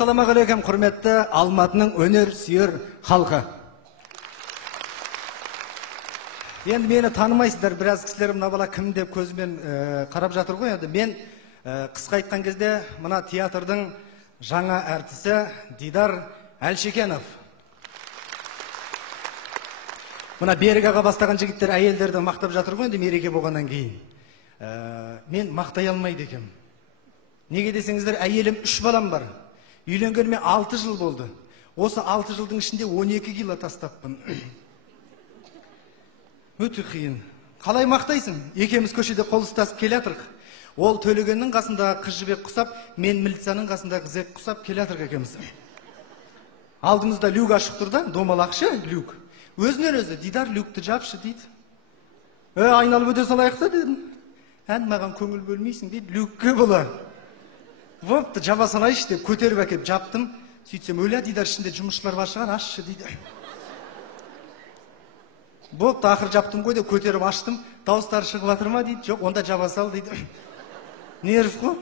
Ассаламағалейкум, құрметті Алматының өнер сүйер халқы. Енді мені танымайсыздар, біраз кісілер мына бала кім деп көзімен қарап жатыр ғой. Енді мен қысқа айтқан кезде мына театрдың жаңа әртісі Дидар Әлшекенов. Мына берік аға бастаған жігіттер әйелдерді мақтап жатыр ғой, енді мереке болғаннан кейін. Мен мақтай алмайды екем. Неге десеңіздер, әйелім 3 балам бар. Үйленгеніме 6 жыл болды. Осы 6 жылдың ішінде 12 кило тастаппын. Өте қиын. Қалай мақтайсың? Екеуміз көшеде қол ұстасып келе жатырық. Ол Төлегеннің қасындағы қыз жібек құсап, мен милицияның қасындағы зек құсап келе жатырық екеуміз. Алдымызда люк ашық тұр да, домалақшы люк. Өзінен өзі, Дидар люкті жапшы дейді. Айналып өте салайықта дедім. Ән маған көңіл бөлмейсің дейді, люкке бола. Вопты, жаба салайшы деп көтеріп әкеп жаптым. Сөйтсем, өлі Дидар ішінде жұмысшылар бар шығар, ашшы дейді. Бопты, ақыр жаптым ғой деп көтеріп аштым. Дауыстары шығып жатыр ма дейді. Жоқ, онда жаба сал дейді. Нерв қой.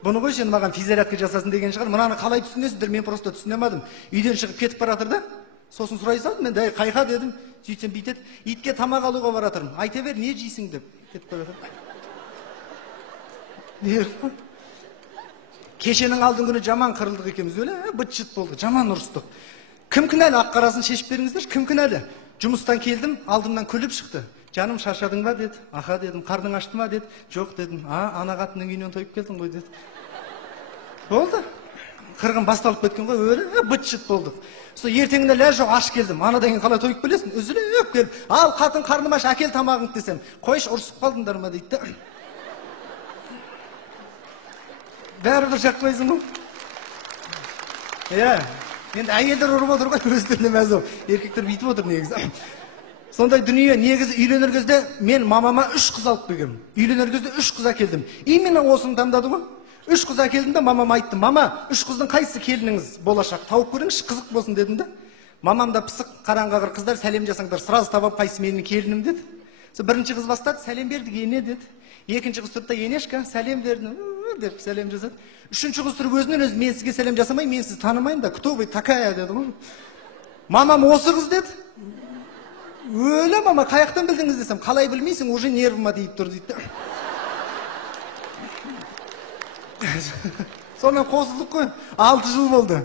Бұны ғой сен маған физзарядка жасасын деген шығар. Мынаны қалай түсінесіздер, мен просто түсінемадым. Үйден шығып кетіп бара жатыр да. Сосын сұрай салдым, мен дәй қайқа дедім. Сөйтсем бүйтеді, итке тамақ алуға бара жатырмын. Айта бер, не жейсің деп. Кетіп бара жатыр. Нерв қой. Кешенің алдың күні жаман қырылдық екеміз, өлі быт-жыт болды, жаман ұрыстық. Кім кінәлі, ақ қарасын шешіп беріңіздер, кім кінәлі? Жұмыстан келдім, алдымнан күліп шықты. Жаным, шаршадың ба деді. Аха дедім. Қардың ашты ма деді. Жоқ дедім. Ана қатының үйінен тойып келдің ғой деді. Болды. Қырғын басталып кеткен ғой, өлі быт-жыт болдық. Сол ертеңіне лә жоқ, аш келдім. Анадан кейін қалай тойып келесің? Үзіліп келіп, ал қатын қарным аш, әкел тамағыңды десем, қойш, ұрысып қалдыңдар ма дейді. Бәрібір жақпайсың ғой. Енді әйелдер ұрып отыр ғой, өздеріне мәз ол. Еркектер бүйтіп отыр негізі. Сондай дүние, негізі үйленер кезде мен мамама 3 қыз алып келгем. Үйленер кезде 3 қыз әкелдім. Именно осыны таңдады ғой. 3 қыз әкелдім де мамама айттым. Мама, 3 қыздың қайсысы келініңіз болашақ? Тауып көріңізші, қызық болсын дедім де. Мамам да пысық қараңғағыр қыздар, сәлем жасаңдар, сразу табам қайсы менің келінім деді. Бірінші қыз бастады, сәлем бердік, ене деді. Екінші қыз тұрды да, енешка, сәлем бердім деп сәлем жасады. Үшінші қыз тұрып өзінен өзі, мен сізге сәлем жасамай, мен сізді танымайын да, кто вы такая деді ғой. Мамам осы қыз деді. Өлі мама, қаяқтан білдіңіз десем, қалай білмейсің, уже нервыма дейіп тұр дейді. Сонымен қосылдық қой, 6 жыл болды.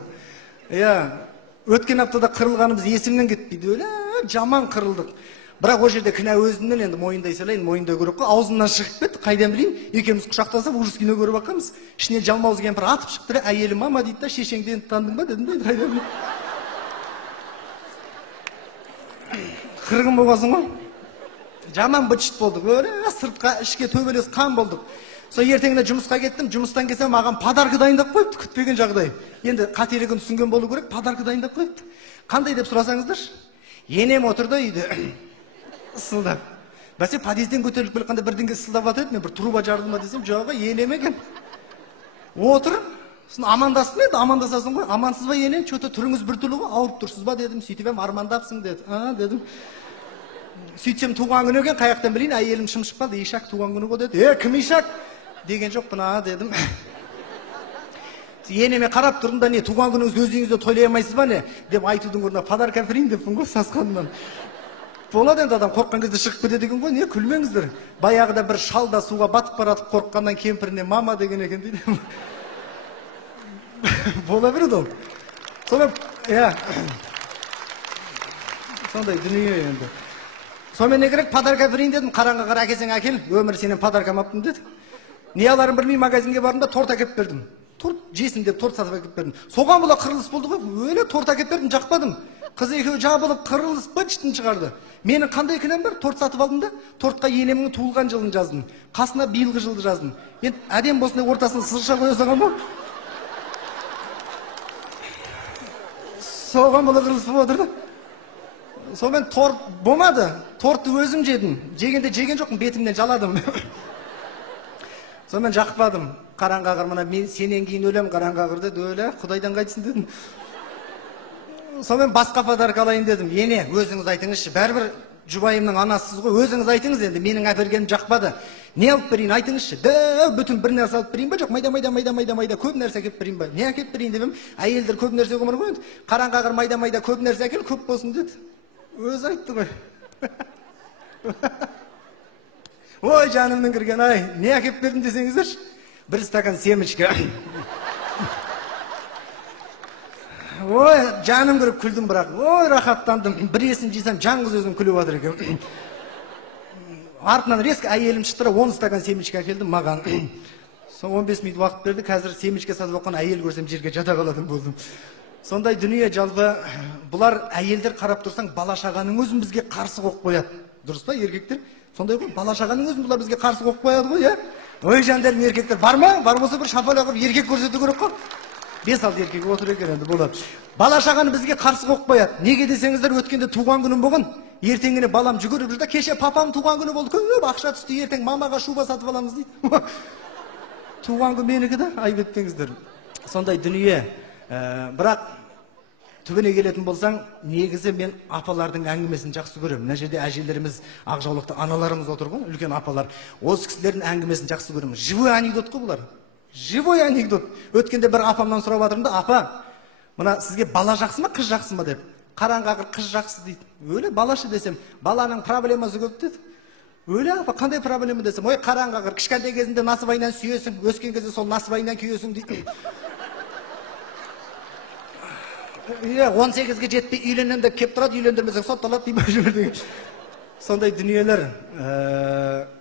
Өткен аптада қырылғанымыз есімнен кетпейді, өлі жаман қырылдық. Бірақ о жерде кінә өзімнен, енді мойындай салайын, мойындай көріп қой, аузымнан шығып кетті, қайдан білейін, екеуміз құшақтасып, ужас кино көріп баққанбыз. Ішіне жалмауыз кемпір атып шықты, әйелі мама дейді да, шешеңден тандың ба дедім дейді, қайдан білейін. Қырғын болғансың ғой. Жаман быт-жыт болдық, сыртқа, ішке төбелес қан болдық. Сол ертеңіне жұмысқа кеттім, жұмыстан келсем маған подарка дайындап қойыпты, күтпеген жағдай. Енді қателігін түсінген болу керек, подарка дайындап қойыпты. Қандай деп сұрасаңыздаршы? Енем отырды үйде. Ысылдап. Бәсе подъезден көтеріліп келгенде бірдеңе ысылдап жатыр еді, мен бір труба жарды ма десем, жоқ, енем екен. Отыр, сосын амандастым енді, амандасасың ғой. Амансыз ба енем, что-то түріңіз біртүрлі ғой, ауырып тұрсыз ба дедім. Сөйтіп ем, армандапсың деді. Дедім. Сөйтсем туған күні екен, қаяқтан білейін, әйелім шымшып қалды. Ишак туған күні ғой деді. Кім Ишак? Деген жоқпын, дедім. Енеме қарап тұрдым да, не туған күніңіз өзіңізді тойлай алмайсыз ба не? Деп айтудың орнына подарка әперейін деппін ғой, сасқанымнан. Болады енді, адам қорыққан кезде шығып кетеді екен ғой, не күлмеңіздер. Баяғыда бір шалда суға батып баратып қорыққаннан кемпіріне мама деген екен дейді. Бола береді ол. Сондай дүние енді. Сонымен не керек, подарка әперейін дедім, қараңға қара әкесең әкел, өмір сенен подарка алмаппын деді. Не аларын білмей магазинге бардым да торт әкеп бердім. Торт жесін деп торт сатып әкеп бердім. Соған бола қырылыс болды ғой, өлі торт әкеп бердім, жақпадым. Қыз екеуі жабылып қырылыс быт-жытын шығарды. Менің қандай күнәм бар? Торт сатып алдым да, тортқа енемнің туылған жылын жаздым. Қасына биылғы жылды жаздым. Енді әдем болсын деп ортасына сызықша қоя салған ба? Соған бола қырылыс болып отыр да. Сонымен торт болмады. Тортты өзім жедім. Жегенде жеген жоқпын, бетімнен жаладым. Сонымен жақпадым. Қараңғағыр, мына мен сенен кейін өлем, қараңғағыр деді, өлі, құдайдан қайтсын дедім. Сонымен басқа подарка алайын дедім. Ене, өзіңіз айтыңызшы, бәрібір Жұбайымның анасысыз ғой, өзіңіз айтыңыз енді, менің әпергенім жақпады. Не алып берейін, айтыңызшы. Бүтін бір нәрсе алып берейін ба, жоқ, майда көп нәрсе әкеп берейін ба? Не әкеп берейін деп ем, әйелдер көп нәрсе ғұмыр ғой. Қараңғағыр майда көп нәрсе әкел, көп болсын деді. Өзі айтты ғой. Ой, жанымның кірген, ай, не әкеп бердім десеңіздерші? Бір стакан семечка. Ой, жаным кіріп күлдім бірақ. Ой, рахаттандым. Бір есін жесем, жаңғыз өзім күліп жатыр екен. Артынан резко әйелім шықты, 10 стакан семечка әкелдім маған. Сол 15 минут уақыт берді. Қазір семечка сатып оққан әйел көрсем жерге жата қалатын болдым. Сондай дүние жалпы. Бұлар әйелдер қарап тұрсаң, бала шағаның өзін бізге қарсы қойып қояды. Дұрыс па, еркектер? Сондай ғой, бала шағаның өзін бұлар бізге қарсы қойып қояды ғой, иә? Ой, жандарым, еркектер бар ма? Бар болса бір шапалақ қылып еркек көрсету керек қой. 5-6 еркек отыр екен енді болады. Бала шағаны бізге қарсы қойып қояды. Неге десеңіздер, өткенде туған күнім болған. Ертеңіне балам жүгіріп жүрді, кеше папам туған күні болды, көп ақша түсті, ертең мамаға шуба сатып аламыз дейді. Туған күн менікі де, айып етпеңіздер. Сондай дүние. Бірақ түбіне келетін болсаң, негізі мен апалардың әңгімесін жақсы көремін. Мына жерде әжелеріміз, ақжаулықты аналарымыз отыр ғой, үлкен апалар. Осы кісілердің әңгімесін жақсы көремін. Живой анекдот қой бұлар. Живой анекдот. Өткенде бір апамнан сұрап жатырмын да, апа, мына сізге бала жақсы ма, қыз жақсы ма деп. Қараңғағыр қыз жақсы дейді. Өлі балашы десем, баланың проблемасы көп деді. Өлі апа, қандай проблема десем, ой, қараңғағыр кішкентай кезінде насыбайынан сүйесің, өскен кезде сол насыбайынан күйесің дейді. 18-ге жетпей үйленем деп кеп тұрады, үйлендірмесең сотталады дейді. Сондай дүниелер.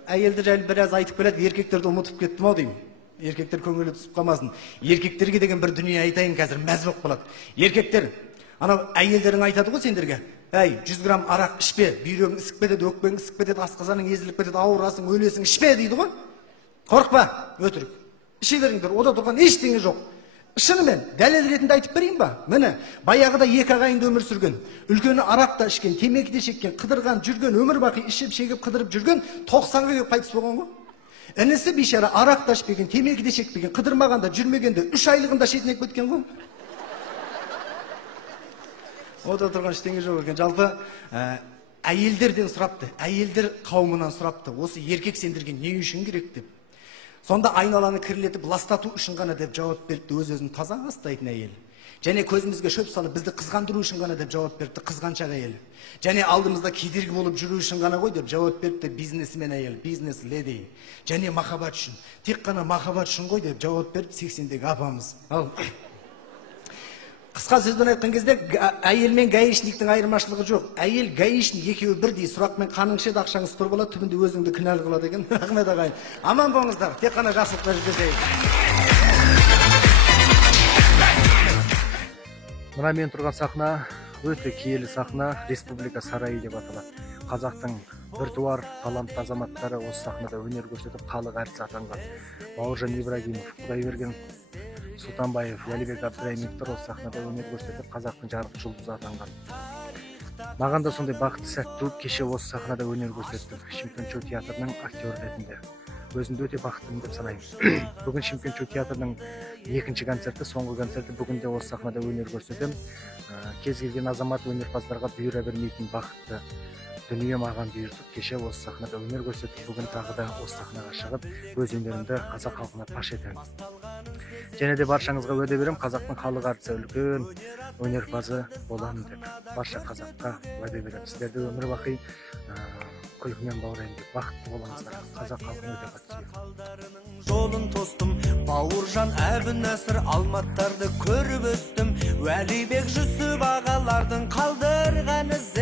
Әйелдер жайлы біраз айтып келеді, еркектерді ұмытып кеттім ау деймін. Еркектер көңілі түсіп қалмасын. Еркектерге деген бір дүние айтайын, қазір мәз болып қалады. Еркектер, анау әйелдерің айтады ғой сендерге. Әй, 100 грамм арақ ішпе, бүйрегің ісіп кетеді, өкпең ісіп кетеді, асқазаның езіліп кетеді, ауырасың, өлесің, ішпе дейді ғой. Қорықпа, өтірік. Іше беріңдер, ода тұрған ештеңе жоқ. Шынымен, дәлел ретінде айтып берейін ба? Міне, баяғыда 2 ағайынды өмір сүрген, үлкені арақ та ішкен, темекі де шеккен, қыдырған, жүрген, өмір бақи ішіп, шегіп, қыдырып жүрген, 90-ға келіп қайтыс болған ғой. Інісі бейшара арақ та ішпеген, темекі де шекпеген, қыдырмағанда, жүрмегенде 3 айлығында шетінеп кеткен ғой. Ода тұрған ештеңе жоқ екен. Жалпы әйелдерден сұрапты, әйелдер қауымынан сұрапты. Осы еркек сендерге не үшін керек деп. Сонда айналаны кірлетіп, ластату үшін ғана деп жауап берді, өз-өзін таза астайтын әйел. Және көзімізге шөп салып, бізді қызғандыру үшін ғана деп жауап берді, қызғаншақ әйел. Және алдымызда кедергі болып жүру үшін ғана ғой деп жауап берді, бизнесмен әйел, бизнес леди. Және махаббат үшін, тек қана махаббат үшін ғой деп жауап берді 80-дегі апамыз. Ал қысқа сөзбен айтқан кезде әйел мен гаишниктің айырмашылығы жоқ. Әйел гаишник екеуі бірдей, сұрақпен қаныңшы еді, ақшаңыз тұр болады, түбінде өзіңді кінәлі қылады екен. Рахмет ағайын. Аман болыңыздар, тек қана жақсылықпен жүздесейік. Мына мен тұрған сахна өте киелі сахна, Республика сарайы деп аталады. Қазақтың біртуар талантты азаматтары осы сахнада өнер көрсетіп, халық әртісі атанған. Бауыржан Ибрагимов, Құдайберген Сұлтанбаев, Әлібек Абдырайымовтар осы сахнада өнер көрсетіп, қазақтың жарық жұлдызы атанған. Маған да сондай бақытты сәт туып, кеше осы сахнада өнер көрсеттім. Шымкент Шоу театрының актер ретінде. Өзімді өте бақыттымын деп санаймын. Бүгін Шымкент Шоу театрының 2-ші концерті, соңғы концерті, бүгін де осы сахнада өнер көрсетем. Кез келген азамат өнерпаздарға бұйыра бермейтін бақытты дүние маған бұйыртып, кеше осы сахнада өнер көрсетіп, бүгін тағы да осы сахнаға шығып, өз өнерімді қазақ халқына паш етемін. Және де баршаңызға уәде берем, қазақтың халық әртісі үлкен өнерпазы боламын деп. Барша қазаққа уәде берем. Сіздерді өмір бақи күлкімен баурайын деп, бақытты болыңыздар. Қазақ халқын өте қатты сүйемін. Жолын тостым, Бауыржан Әбінәсір алматтарды көріп өстім. Уәлибек Жүсіп ағалардың қалдырған із